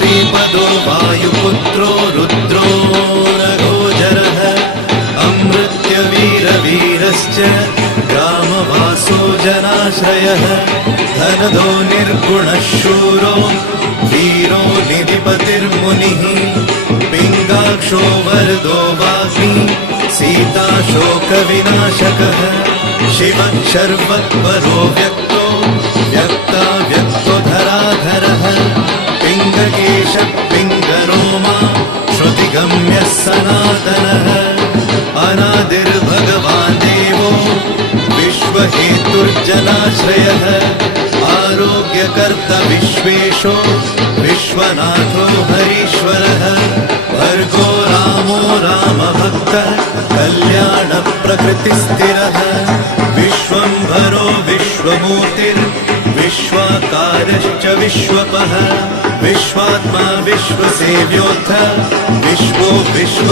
श्रीपदो वायुपुत्रो रुद्रो नगोचरः अमृत्यवीरवीरश्च ग्रामवासो जनाश्रयः धनदो निर्गुणः शूरो वीरो निधिपतिर्मुनिः पिङ्गाक्षो वरदो वाग्मी सीता शोकविनाशकः शिवः शर्वत्परो व्यक्तो व्यक्तो धराधरः पिङ्गकेश पिङ्गरोमा श्रुतिगम्यः सनातनः अनादिर्भगवान् देवो विश्वहेतुर्जनाश्रयः आरोग्यकर्ता विश्वेशो विश्वनाथो हरीश्वरः भर्गो रामो रामभक्तः कल्याणप्रकृतिस्थिरः विश्वम्भरो विश्वमूर्तिर्विश्वाकारश्च विश्वपः विश्वात्मा विश्वसेव्योऽथ विश्वो विश्व